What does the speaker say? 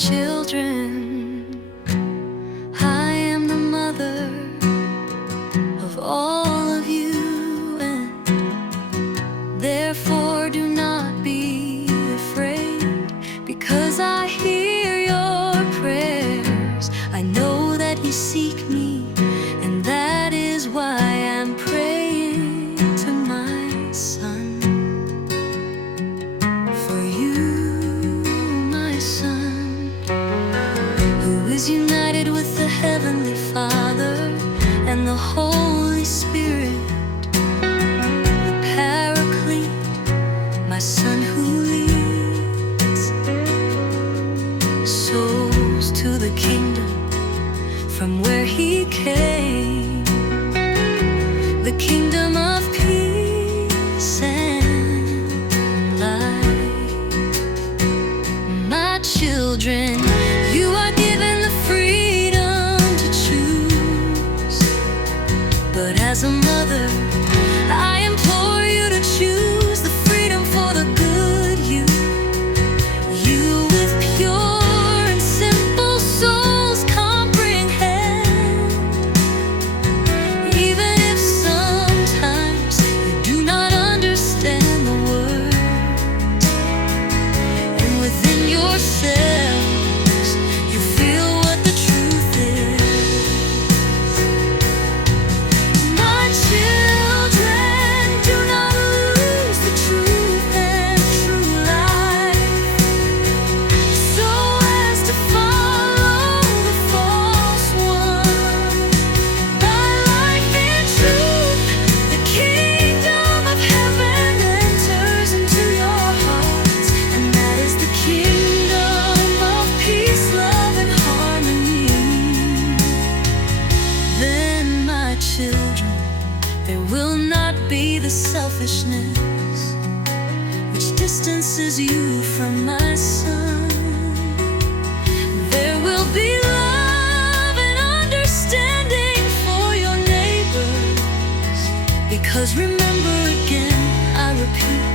children. is united with the Heavenly Father and the Holy Spirit, the Paraclete, my Son who leads souls to the kingdom from where He came. The kingdom. as a mother. will not be the selfishness which distances you from my son. There will be love and understanding for your neighbors. Because remember again, I repeat.